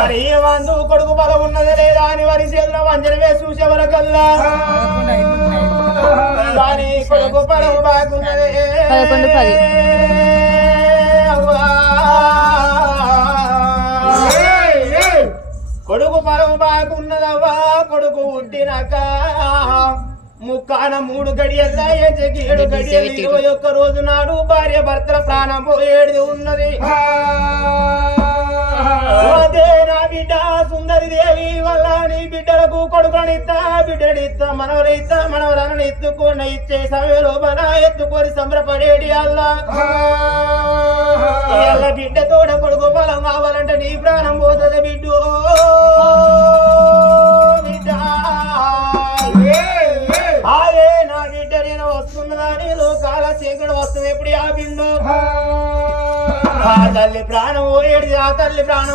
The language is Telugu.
మరి వందు కొడుకు బలం ఉన్నది లేదా అని వారి చేతిలో వంజన వేసి చూసేవరకల్లా కానీ కొడుకు బలం బాగున్నది. కొడుకు బలం బాగున్నదవ్వా. కొడుకు పుట్టినాక ముక్కాన 3 గడియల్లా 7 గడియలు 21 రోజు నాడు భార్య భర్తల ప్రాణం పోయేది ఉన్నది. అదే నా బిడ్డ సుందరి దేవి వల్ల నీ బిడ్డలకు కొడుకునిస్తా బిడ్డనిస్తా మనవరిస్తా మనవరాలను ఎత్తుకొని ఇచ్చే సమయంలో మన ఎత్తుకొని సంబరపడేటి అల్లా బిడ్డ తోడ కొడుకు బలం కావాలంటే నీ ప్రాణం పోతుంది బిడ్డు. అదే నా బిడ్డ నేను వస్తున్నదని లోకాల శంకడు వస్తుంది ఎప్పుడు ఆ బిండు ఆ తల్లి ప్రాణం పోయేది ఆ తల్లి ప్రాణం